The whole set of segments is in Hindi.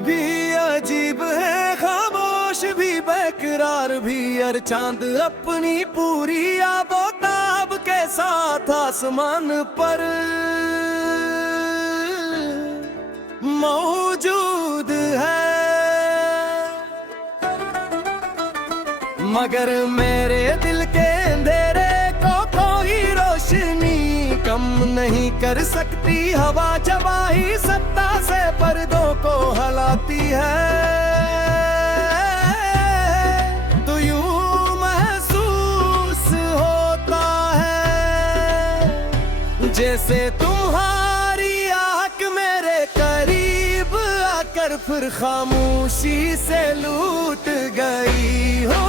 भी अजीब है, खामोश भी बेकरार भी, हर चांद अपनी पूरी आबोताब के साथ आसमान पर मौजूद है। मगर मेरे दिल के अंधेरे को कोई रोशनी कम नहीं कर सकती, हवा जवाही सत्ता से पर्दों को हलाती है। तो यूं महसूस होता है जैसे तुम्हारी आँख मेरे करीब आकर फिर खामोशी से लूट गई हो।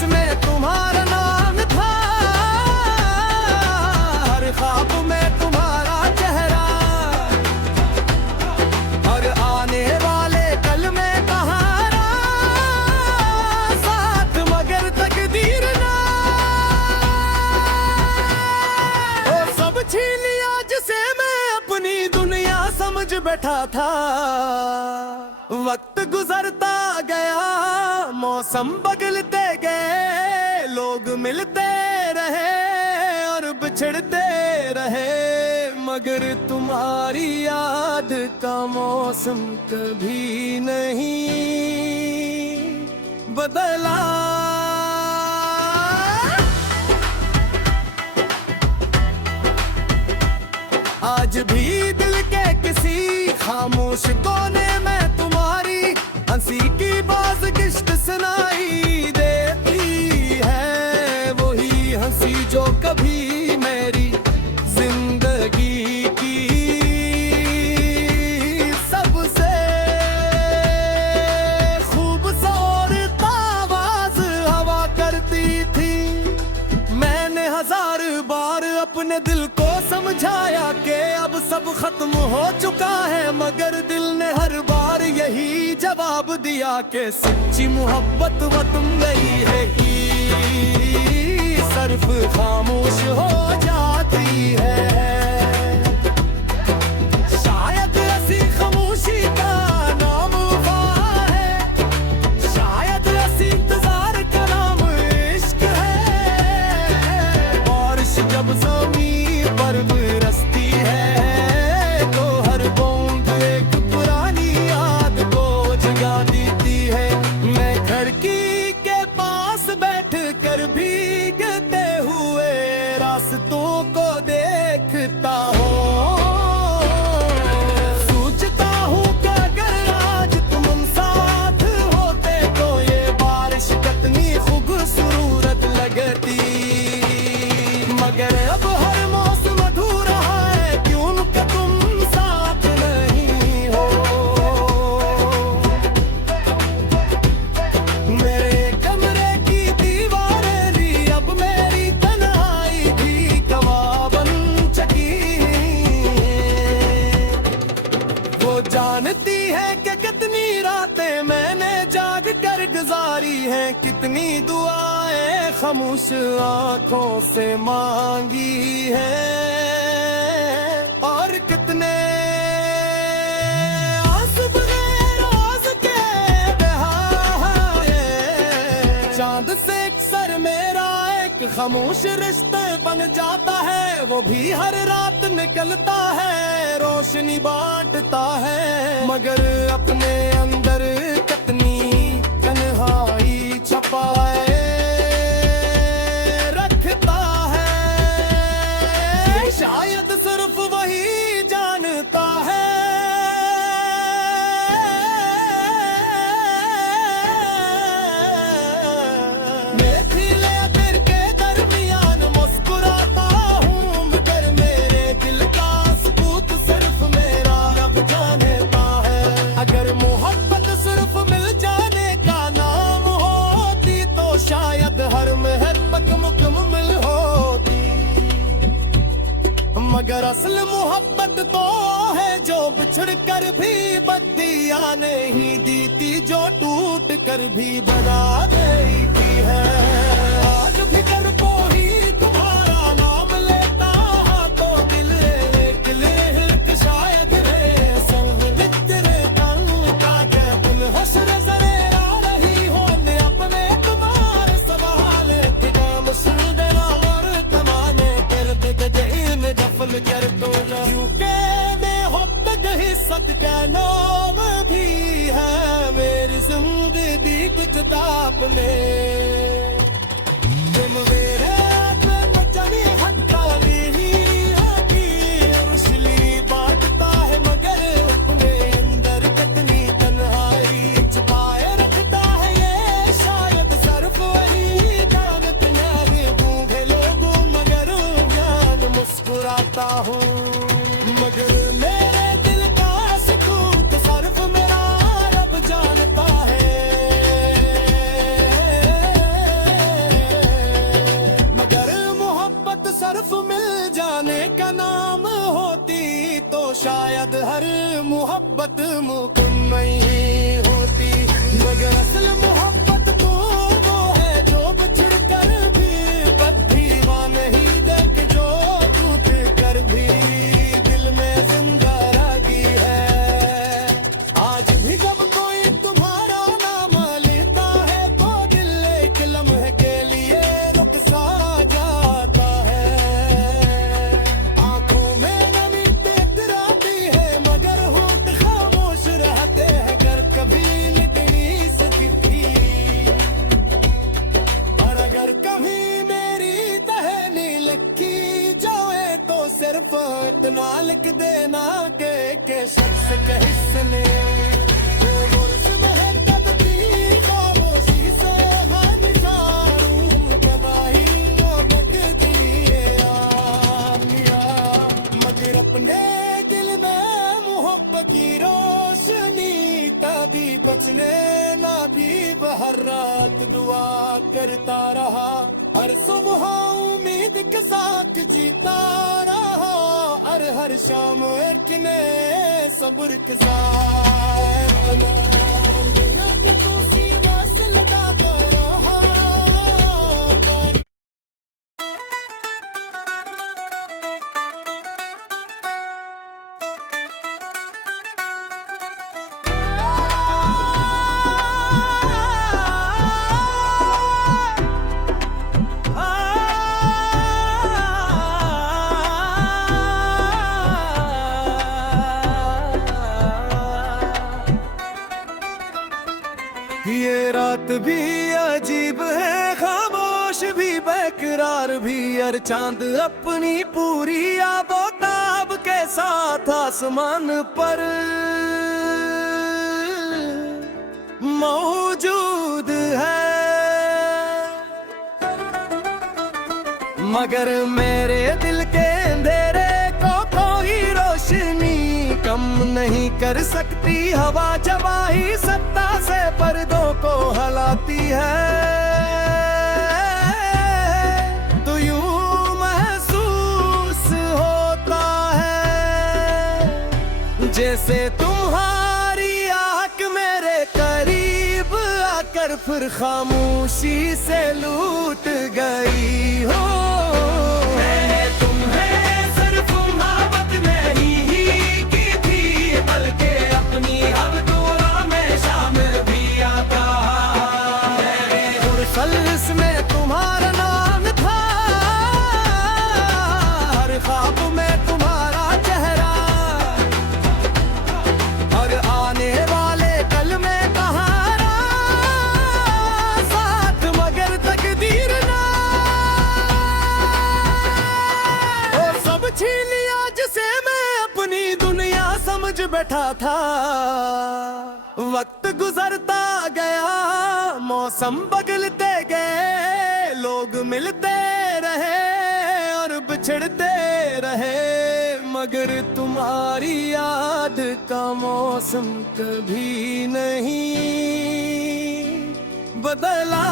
में तुम्हारा नाम था, हर ख्वाब में तुम्हारा चेहरा, और आने वाले कल में तुम्हारा साथ, मगर तकदीर ना वो सब छीन लिया जिसे मैं अपनी दुनिया समझ बैठा था। वक्त गुजरता गया, मौसम बदलते गए, लोग मिलते रहे और बिछड़ते रहे, मगर तुम्हारी याद का मौसम कभी नहीं बदला। आज भी दिल के किसी खामोश कोने में तुम्हारी हंसी की बाज़गिश्त सुनाई देती है, वही हंसी जो कभी मेरी जिंदगी की सबसे खूबसूरत आवाज हवा करती थी। मैंने हजार बार अपने दिल को समझाया कि अब सब खत्म हो चुका है, मगर दिल ने हर बार यही जवाब दिया कि सच्ची मोहब्बत वो तुम नहीं है कि सिर्फ खामोश हो जाती है। शायद ऐसी खामोशी का नाम वफा है, शायद ऐसी इंतजार का नाम इश्क है। बारिश जब ज़मीन पर बरसती है तो हर बूंद एक पुरानी याद को जगा देती है। मैं खिड़की के पास बैठ कर भीगते हुए रास्तों को देखता हूँ, सोचता हूँ कि अगर आज तुम साथ होते तो ये बारिश कितनी खूबसूरत लगती। मगर अब हर मौसम अधूरा है क्योंकि तुम साथ नहीं हो। मेरे कमरे की दीवारें भी अब मेरी तन्हाई भी गवाह बन चुकी है। वो जानती है कि कितनी रातें मैंने जाग कर गुजारी हैं, कितनी दुआएं खामोश आंखों से मांगी हैं, और कितने आंसू बगैर रोज के बहाए। चांद से अक्सर मेरा एक खामोश रिश्ता बन जाता है, वो भी हर रात निकलता है, रोशनी बांटता है, मगर अपने अंदर कितनी तन्हाई छुपाए रखता है। शायद सिर्फ वही जानता है मैं खिले दिल के दरमियान मुस्कुराता हूँ, मगर मेरे दिल का सबूत सिर्फ मेरा रब जानता है। अगर मोहब्बत सिर्फ मिल जाने का नाम होती तो शायद हर मोहब्बत मुकम्मल होती, मगर असल मोहब्बत तो है जो बिछड़ कर भी बत्तियां नहीं देती, जो टूट कर भी बना देती है। आज भी कर को ही तुम्हारा नाम लेता तो दिल एक शायद रे संग तेरे तन का के दिल हसर जरे आ रही हो ने अपने तुम्हारे सवाल किताब सुन देना और तमाने कर दे दिन दफल कर दो ना यूके में होत गही सत का नाम भी है मेरी जिंदगी की किताब में तुम मेरे बचनी हत्ताली रुसली बांटता है मगर अपने अंदर कितनी तन्हाई छुपाए रखता है ये शायद सिर्फ वही जानते नहीं बूढ़े लोगों मगर ज्ञान मुस्कुराता हूँ मगर मेरे दिल का सुकून तो सिर्फ मेरा रब जानता है। मगर मोहब्बत सिर्फ मिल जाने का नाम होती तो शायद हर मोहब्बत मुकम्मल ही होती। मगर असल मोहब्बत तो वो है जो बिछड़ कर भी बदीवा नहीं देख जो टूट कर भी दिल में जिंदा रही है। आज भी जब कोई तुम्हारा नाम लेता है तो दिल एक लम्हे के लिए रुक सा जाता है। आंखों में नमी तेतराती है मगर होंठ खामोश रहते हैं कर कभी निकली सकती। और अगर कभी मेरी टहनी लगी जाए तो सिर्फ इतना लिख देना के शख्स के हिस्से ने वो मुर्स महत्तब की खामोशी से मैं निसारूं गवाही मोहब्बत दिए आमिया। मगर अपने दिल में मोहब्बत की रोशनी कभी बचने ना भी हर रात दुआ करता रहा। हर सुबह उम्मीद के साथ जीता रहा और हर शाम एक ने सब्र के साथ दुनिया की खुशी बस लगाता रहा। ये रात भी अजीब है खामोश भी बेकरार भी और चांद अपनी पूरी आबोताब के साथ आसमान पर मौजूद है। मगर मेरे दिल के अंधेरे को कोई रोशनी कम नहीं कर सकती। हवा जवाही सत्ता से पर्दों को हलाती है तो यूं महसूस होता है जैसे तुम्हारी आँख मेरे करीब आकर फिर खामोशी से लूट गई हो। मैंने तुम्हें सिर्फ मोहब्बत नहीं की थी बल्कि अपनी अब दुआ में शामिल भी आता है। खुर्सल्स में तुम्हारा नाम था हर ख्वाब में तुम्हारा चेहरा और आने वाले कल में कहारा साथ मगर तकदीर ना और सब छीन लिया जिसे मैं अपनी दुनिया समझ बैठा था। वक्त गुजरता गया मौसम बदलते गए लोग मिलते रहे और बिछड़ते रहे मगर तुम्हारी याद का मौसम कभी नहीं बदला।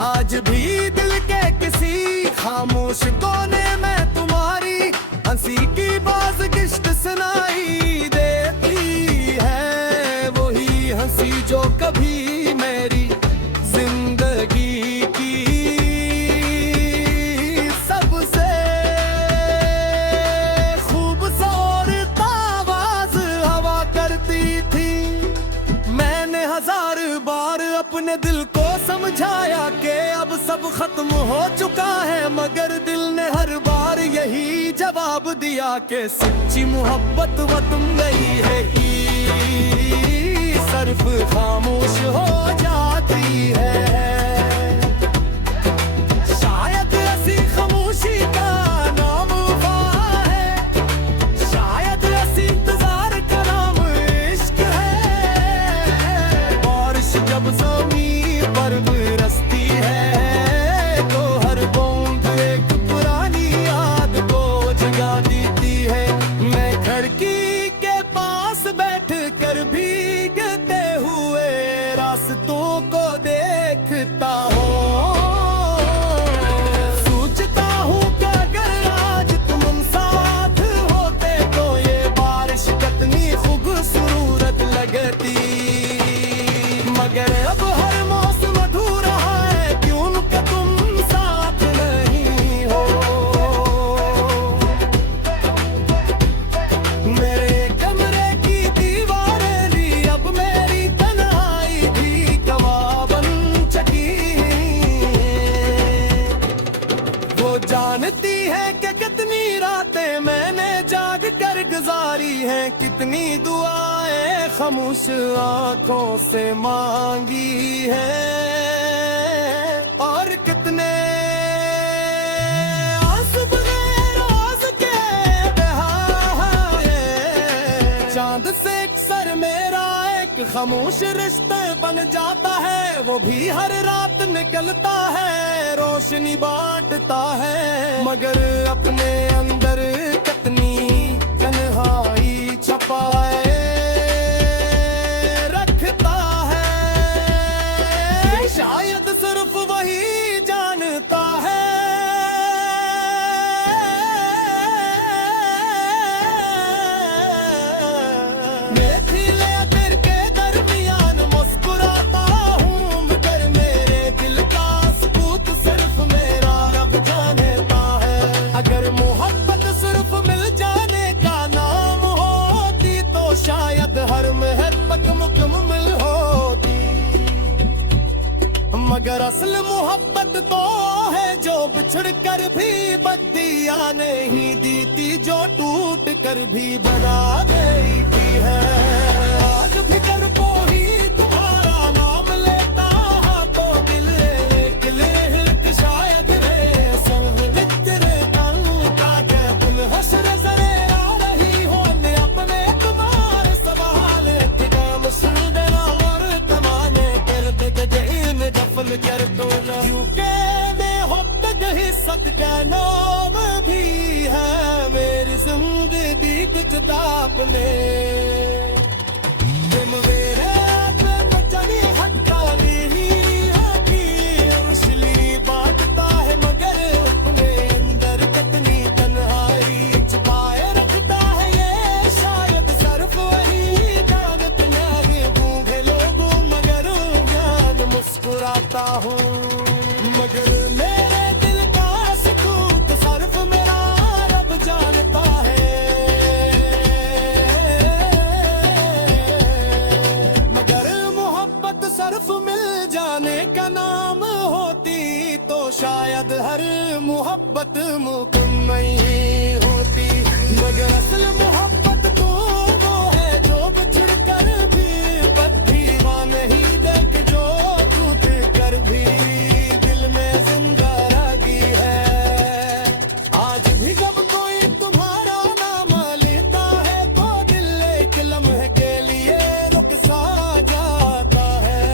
आज भी दिल के किसी खामोश कोने में तुम्हारी हंसी की जो कभी मेरी जिंदगी की सबसे खूबसूरत आवाज हवा करती थी। मैंने 1000 बार अपने दिल को समझाया कि अब सब खत्म हो चुका है, मगर दिल ने हर बार यही जवाब दिया कि सच्ची मोहब्बत वतन गई है कि सिर्फ खामोश हो जाती है। शायद ऐसी खामोशी का नाम वफा है, शायद ऐसी इंतजार का नाम इश्क है। बारिश जब ज़मीन पर बरसती है तो हर बूंद एक पुरानी याद को जगा देती है। मैं खिड़की के पास बैठ कर भीगते हुए रास्तों को देखता हूँ। सोचता हूँ कि अगर आज तुम साथ होते तो ये बारिश कितनी खूबसूरत लगती। मगर अब हर मौसम अधूरा है क्योंकि तुम साथ नहीं हो। मेरे कमरे की दीवारें भी अब मेरी तन्हाई भी गवाह बन चुकी हैं। वो जानती है कि कितनी रातें मैंने जाग कर गुजारी हैं, कितनी दुआएं खामोश आंखों से मांगी हैं, और कितने आंसू बगैर रोज के बहाए। चांद से अक्सर मेरा एक खामोश रिश्ते बन जाता है, वो भी हर रात निकलता है, रोशनी बांटता है, मगर अपने अंदर कितनी तन्हाई छुपाए रखता है। शायद सिर्फ वही जानता है। मैं खिले दिल के दरमियान मुस्कुराता हूँ, मगर मेरे दिल का सबूत सिर्फ मेरा रब जानता है। अगर मोहब्बत सिर्फ मिल जाने का नाम होती तो शायद हर मोहब्बत मुकम्मल होती। मगर असल मोहब्बत तो है जो बिछड़ कर भी बदिया नहीं देती, जो टूट कर भी बना देती है। आज भी कर कोई तुम्हारा नाम लेता तो दिल किले शायद रे संग तेरे तंग का के दिल हसर जरे आ रही हो ने अपने तुम्हारे सवाल ठिका मुसल देना और तमाने करते के जहीन दफन कर दो ना। क्योंकि मैं होता ही सत का नाम भी है मेरी जिंदगी कुछ तापने। तुम मेरे पे बचनी हटकाली है कि रुसली बांटता है, मगर अपने अंदर कितनी तन्हाई छुपाए रखता है। ये शायद सिर्फ वही जानते नहीं बूढ़े लोगों, मगर ज्ञान मुस्कुराता हूँ। मगर मेरे दिल का सुकून सिर्फ मेरा रब जानता है। मगर मोहब्बत सिर्फ मिल जाने का नाम होती तो शायद हर मोहब्बत मुकम्मल होती। मगर असल मोहब्बत तो वो है जो बिछड़ कर भी बदीवा नहीं देख, जो टूट कर भी दिल में जिंदा रही है। आज भी जब कोई तुम्हारा नाम लेता है तो दिल एक लम्हे के लिए रुक सा जाता है।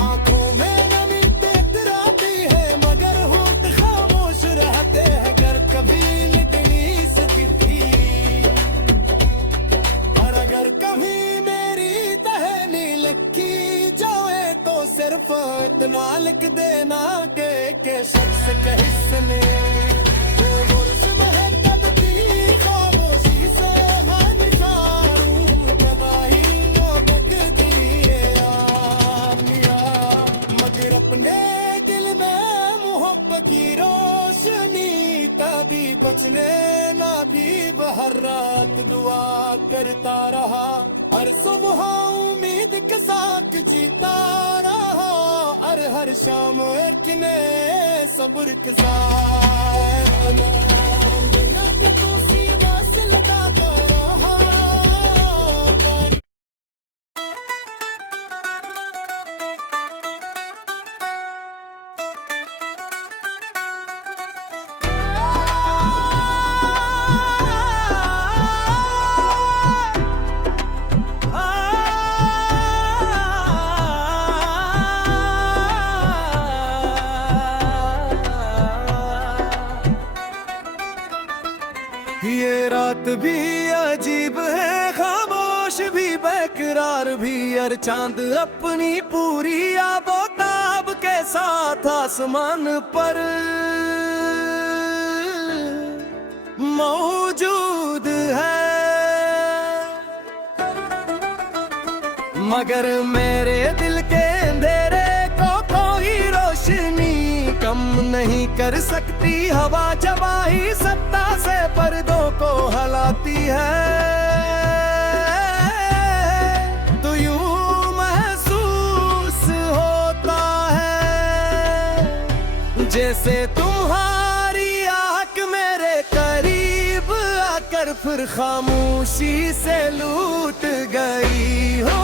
आंखों में नमी टकराती है मगर होठ खामोश रहते हैं, घर कभी निकली सकती। और अगर कभी मेरी टहनी लगी जाए तो सिर्फ इतना लिख देना के शख्स के हिस्से में वो गुर्ज महकत थी खामोशी से हमेशा तबाही वो लगती बचने ना भी हर रात दुआ करता रहा, हर सुबह उम्मीद के साथ जीता रहा, और हर शाम एक ने सब्र के साथ दुनिया की दूसरी बस लगाता रहा। ये रात भी अजीब है, खामोश भी बेकरार भी, और चांद अपनी पूरी आबोताब के साथ आसमान पर मौजूद है। मगर मेरे दिल के अंधेरे को कोई रोशनी कम नहीं कर सकती, हवा जवाही सत्ता से पर्दों को हलाती है। तो यूं महसूस होता है जैसे तुम्हारी आँख मेरे करीब आकर फिर खामोशी से लूट गई हो।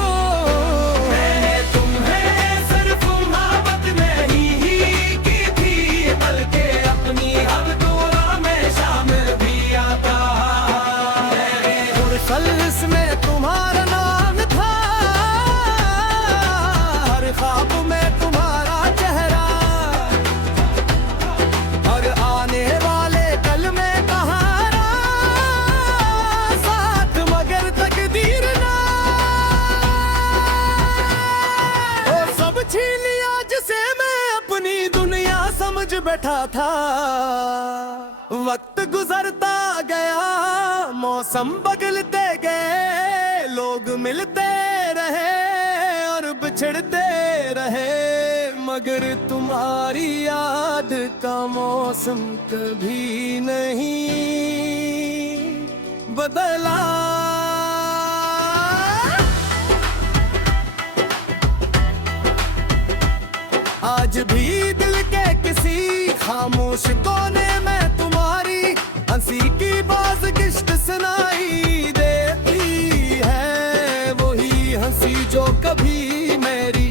में तुम्हारा नाम था, हर ख्वाब में तुम्हारा चेहरा, और आने वाले कल में कहारा साथ, मगर तकदीर ना वो सब छीन लिया जिसे मैं अपनी दुनिया समझ बैठा था। वक्त गुजरता गया, मौसम बदलते गए, लोग मिलते रहे और बिछड़ते रहे, मगर तुम्हारी याद का मौसम कभी नहीं बदला। आज भी दिल के किसी खामोश कोने में तुम्हारी हंसी की बाज़गिश्त सुनाई देती है, वही हंसी जो कभी मेरी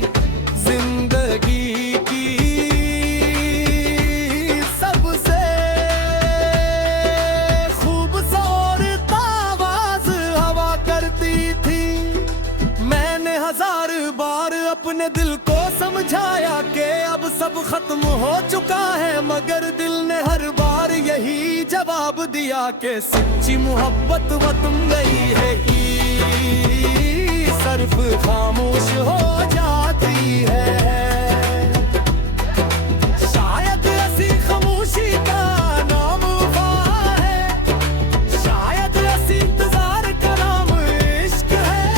जिंदगी की सबसे खूबसूरत आवाज हवा करती थी। मैंने हजार बार अपने दिल को समझाया कि अब सब खत्म हो चुका है, मगर दिल ने हर बार यही जवाब दिया कि सच्ची मोहब्बत वो तुम गई है कि सिर्फ खामोश हो जाती है। शायद ऐसी खामोशी का नाम वफा है, शायद ऐसी इंतजार का नाम इश्क है।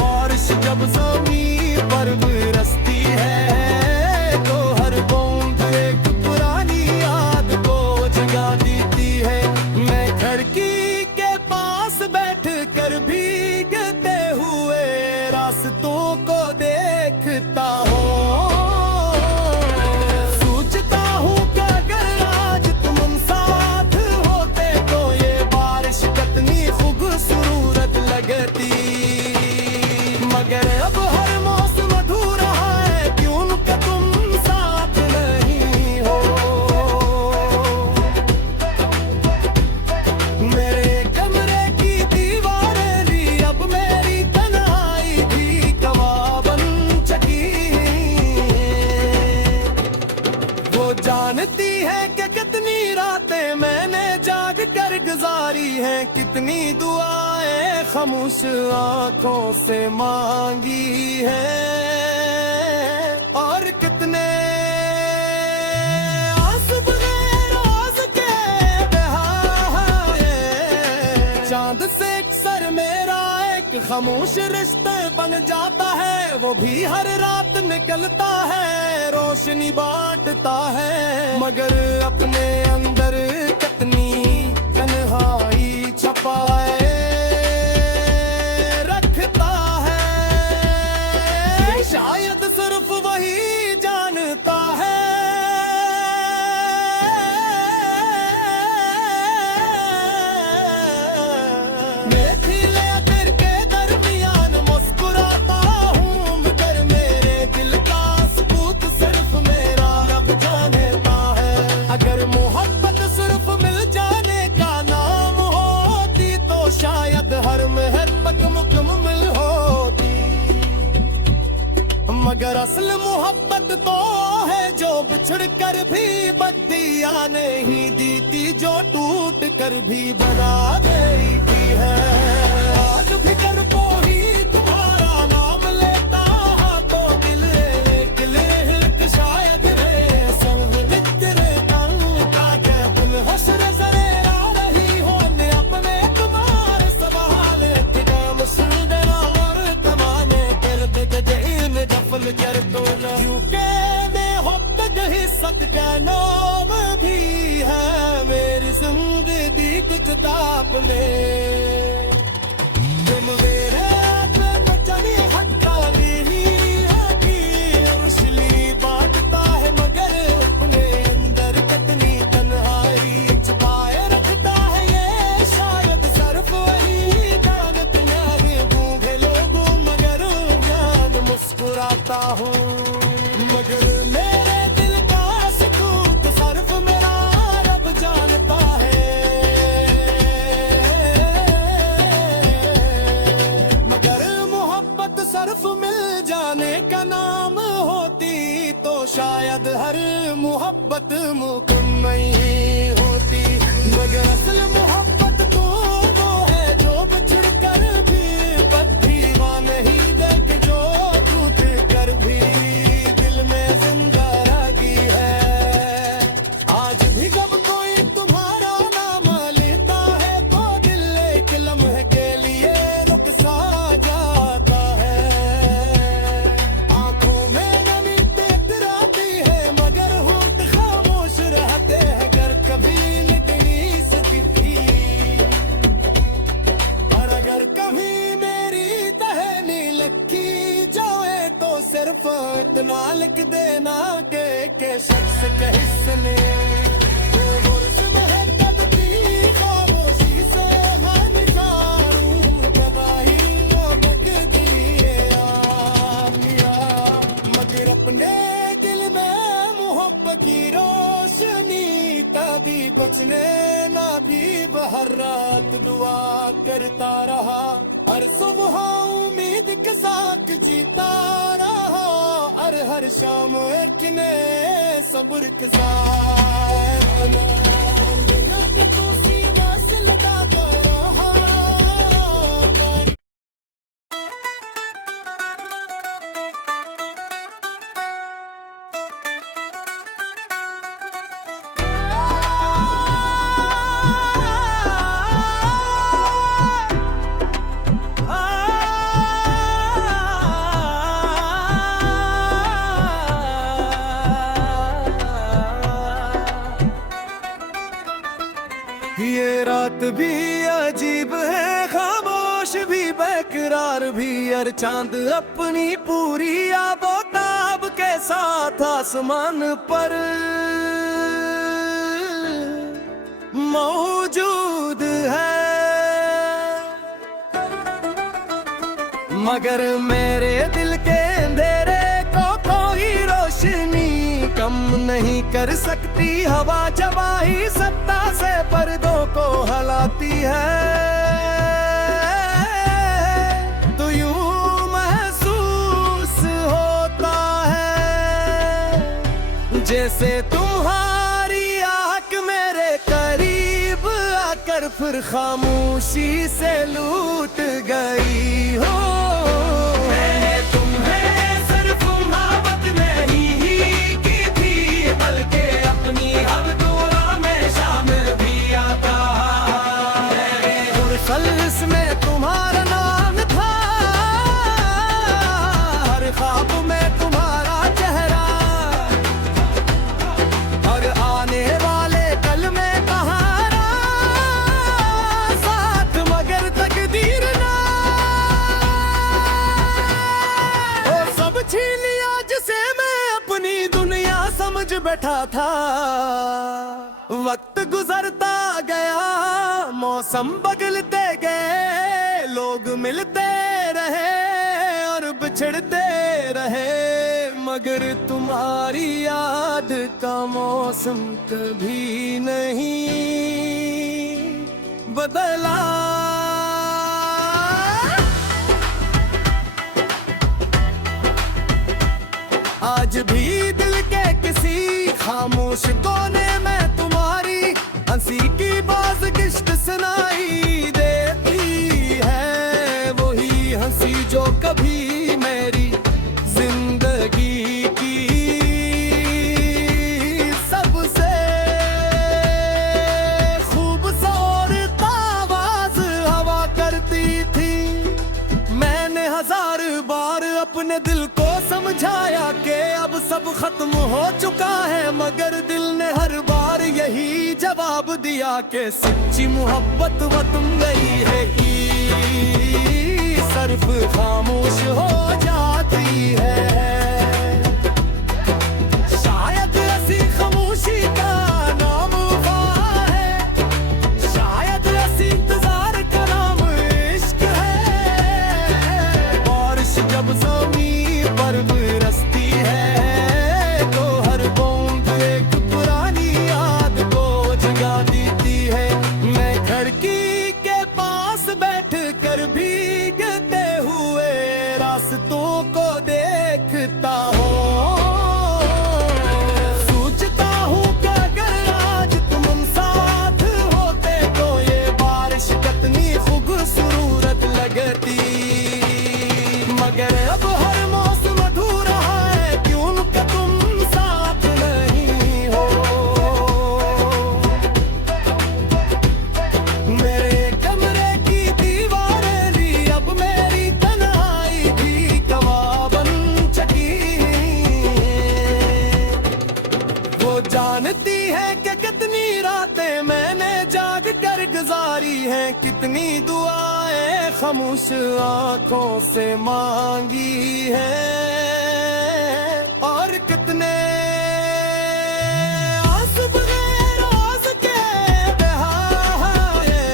बारिश जब ज़मीन पर बरसती है तो हर बूंद एक पुरानी याद को जगा देती है। मैं खिड़की के पास बैठ कर भीगते हुए रास्तों को देखता हूँ, सोचता हूँ कि अगर आज तुम साथ होते तो ये बारिश कितनी खूबसूरत लगती, मगर अब हर मौसम अधूरा है क्योंकि तुम साथ नहीं हो। मेरे कमरे की दीवारें भी अब मेरी तन्हाई भी गवाह बन चुकी है। वो जानती है कि कितनी रातें मैंने जाग कर गुजारी हैं, कितनी दुआएं खामोश आंखों से मांगी है, और कितने आंसू बगैर रोज के बहाए। चांद से अक्सर मेरा एक खामोश रिश्ते बन जाता है, वो भी हर रात निकलता है, रोशनी बांटता है, मगर अपने अंदर मगर असल मोहब्बत तो है जो बिछड़ कर भी बद्दियां नहीं दीती, जो टूट कर भी बना देती है। आज भी कर कोई तुम्हारा नाम लेता तो दिल किले हिलक शायद रे संग नित्रे तंग का के दिल हसर जरेरा रही हो ने अपने तुम्हारे सवाल नाम सुंदरा और तमाने कर दे जेल दफन कर दो ना, क्योंकि मैं होब्बत हिस्सत का नाम भी है मेरी जिंदगी की किताब में। तुम मेरे पे चली हत्ता मेरी है कि रुसली बांटता है मगर अपने अंदर कितनी तन्हाई छुपाए रखता है ये शायद सिर्फ वही जानते हैं गूंगे लोगों मगर जान मुस्कुराता हूँ, मगर मेरे दिल का सुकून तो सिर्फ मेरा रब जानता है। मगर मोहब्बत सिर्फ मिल जाने का नाम होती तो शायद हर मोहब्बत मुकम्मल ही होती, मगर असल मोहब्बत तो वो है जो बिछड़ कर भी बद्दीवा नहीं देख, जो टूट कर भी दिल में जिंदा रही है। आज भी जब कोई तुम्हारा नाम लेता है तो दिल एक लम्हे के लिए रुक सा जाता है। आंखों में नमी तेतराती है मगर होठ खामोश रहते हैं अगर कभी निकली सकती, और अगर कभी मेरी टहनी लगी जाए तो सिर्फ इतना लिख देना के शख्स के हिस्से में वो गुर्ज महकत की खामोशी से निकालूं तबाही लपकती है आमिया, मगर अपने दिल में मोहब्बत की रोशनी कभी बचने ना भी हर रात दुआ करता रहा, हर सुबह उम्मीद के साथ जीता रहा, और हर शाम एक ने सब्र के साथ दुनिया की कुर्सी से लगा रहा। ये रात भी अजीब है खामोश भी बेकरार भी, और चांद अपनी पूरी आबोताब के साथ आसमान पर मौजूद है, मगर मेरे दिल के अंधेरे को कोई रोशनी कम नहीं कर सकती। हवा जवाही सत्ता से पर्दों को हलाती है तो यूं महसूस होता है जैसे तुम्हारी आँख मेरे करीब आकर फिर खामोशी से लूट गई हो। में तुम्हारा नाम था, हर ख्वाब में तुम्हारा चेहरा, और आने वाले कल में तुम्हारा साथ, मगर तकदीर ना वो सब छीन लिया जिसे मैं अपनी दुनिया समझ बैठा था। वक्त गुजरता गया, मौसम बदलते गए, लोग मिलते रहे और बिछड़ते रहे, मगर तुम्हारी याद का मौसम कभी नहीं बदला। मुश्कों ने मैं तुम्हारी हंसी की बाज किश्त सुनाई देती है, वही हंसी जो कभी मेरी जिंदगी की सबसे खूबसूरत आवाज हवा करती थी। मैंने हजार बार अपने दिल को समझाया कि अब सब खत्म हो चुका है, मगर दिल ने हर बार यही जवाब दिया कि सच्ची मोहब्बत वो तुम गई है कि सिर्फ खामोश हो जाती है। शायद ऐसी खामोशी का नाम वफा है, शायद ऐसी इंतजार का नाम इश्क है। बारिश जब ज़मीन पर बरसती है तो हर बूंद एक पुरानी याद को जगा देती है। मैं खिड़की के पास बैठ कर भीगते हुए रास्तों को देखता हूँ, सोचता हूँ कि अगर आज तुम साथ होते तो ये बारिश कितनी खूबसूरत लगती। मगर अब हर मौसम अधूरा है क्योंकि तुम साथ नहीं हो। मेरे कमरे की दीवारें भी अब मेरी तन्हाई भी गवाह बन चुकी है। वो जानती है कि कितनी रातें मैंने जाग कर गुजारी हैं, कितनी दुआएं खामोश आंखों से मांगी हैं, और कितने आंसू बगैर रोज के बहाए।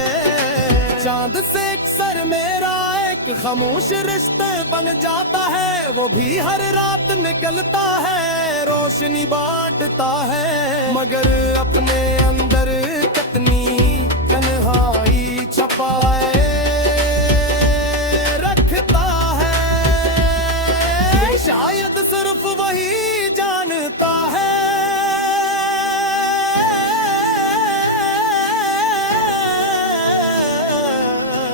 चांद से अक्सर मेरा एक खामोश रिश्ते बन जाता है, वो भी हर रात निकलता है, रोशनी बांटता है, मगर अपने अंदर कितनी तन्हाई छपाए रखता है। शायद सिर्फ वही जानता है।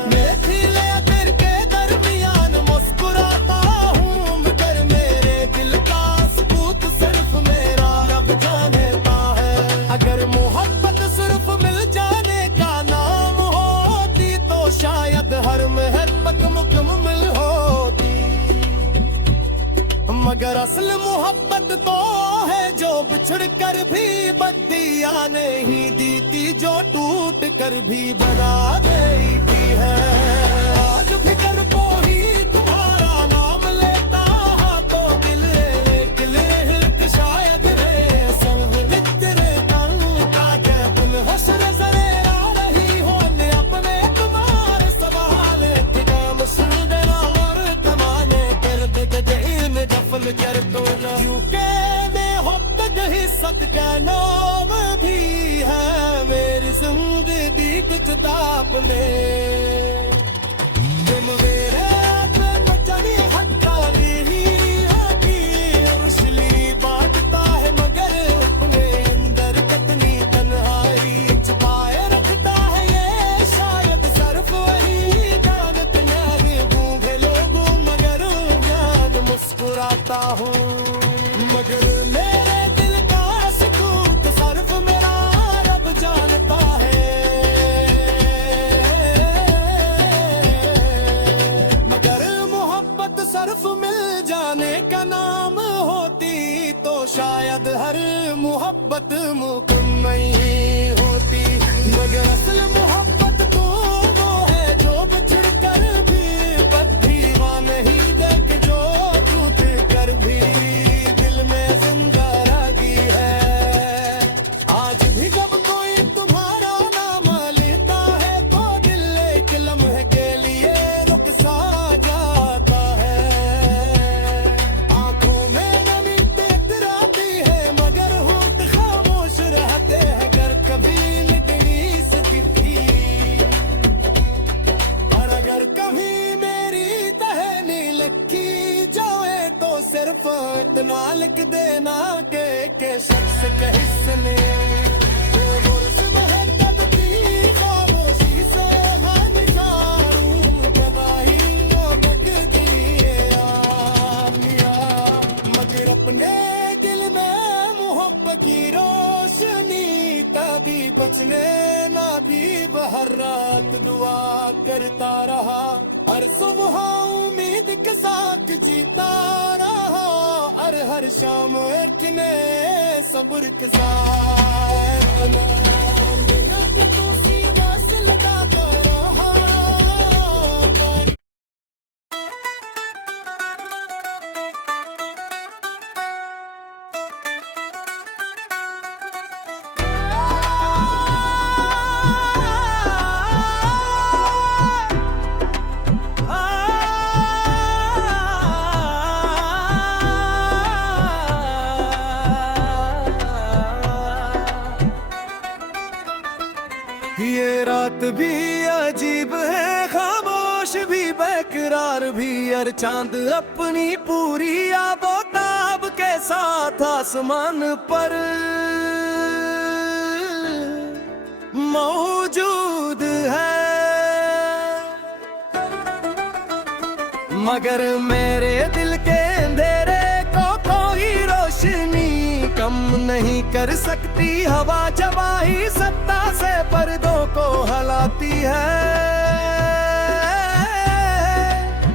मैं खिले दिल के दरमियान मुस्कुराता हूँ, मगर मेरे दिल का सबूत सिर्फ मेरा रब जानता है। अगर मोहब्बत सिर्फ मिल जाने का नाम होती तो शायद हर मोहब्बत मुकम्मल होती, मगर असल मोहब्बत तो है जो बिछड़ कर भी बद्दियां नहीं देती, जो टूट कर भी बना देती है। आज भी कर को ही तुम्हारा नाम लेता तो दिल एक शायद रे संग नित्रे तंग का के दिल हसर जरे आ रही हो ने अपने तुम्हारे सवाल तेरा मसूद नाम और तमाने कर दे दिल में दफन कर दो ना। यूके में होता ही सदका नाम भी है मेरी जिंदगी कुछ ताप ले। तुम मेरे पे बचनी हत्ताली होगी रुसली बांटता है, मगर अपने अंदर कितनी तन्हाई छुपाए रखता है। ये शायद सिर्फ वही जानते नहीं बूढ़े लोगों, मगर जान मुस्कुराता हूँ, मगर मेरे दिल का सुकून तो सिर्फ मेरा रब जानता है। मगर मोहब्बत सिर्फ मिल जाने का नाम होती तो शायद हर मोहब्बत मुकम्मल होती, मगर असल मोहब्बत तो वो है जो बिछड़ कर भी बद्दीवा नहीं देख, जो टूट कर भी दिल में जिंदा रही है। आज भी जब कोई तुम्हारा नाम लेता है तो दिल एक लम्हे के लिए रुक सा जाता है। आंखों में नमी तेरा भी है, मगर होंठ खामोश रहते हैं, अगर कभी सिर्फ इतना लिख देना के शख्स के हिस्से ने की रोशनी तभी बचने ना भी हर रात दुआ करता रहा हर सुबह उम्मीद के साथ जीता रहा और हर शाम इतने सब्र के साथ तू सीधा से लगा रहा ये रात भी अजीब है खामोश भी बेकरार भी और चांद अपनी पूरी आबोताब के साथ आसमान पर मौजूद है मगर मेरे दिल के अंधेरे को कोई रोशनी कम नहीं कर सकती हवा जवाही सत्ता से पर्दों को हलाती है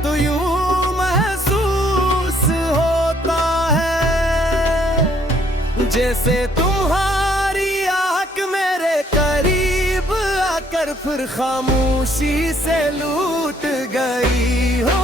तो यूं महसूस होता है जैसे तुम्हारी आँख मेरे करीब आकर फिर खामोशी से लूट गई हो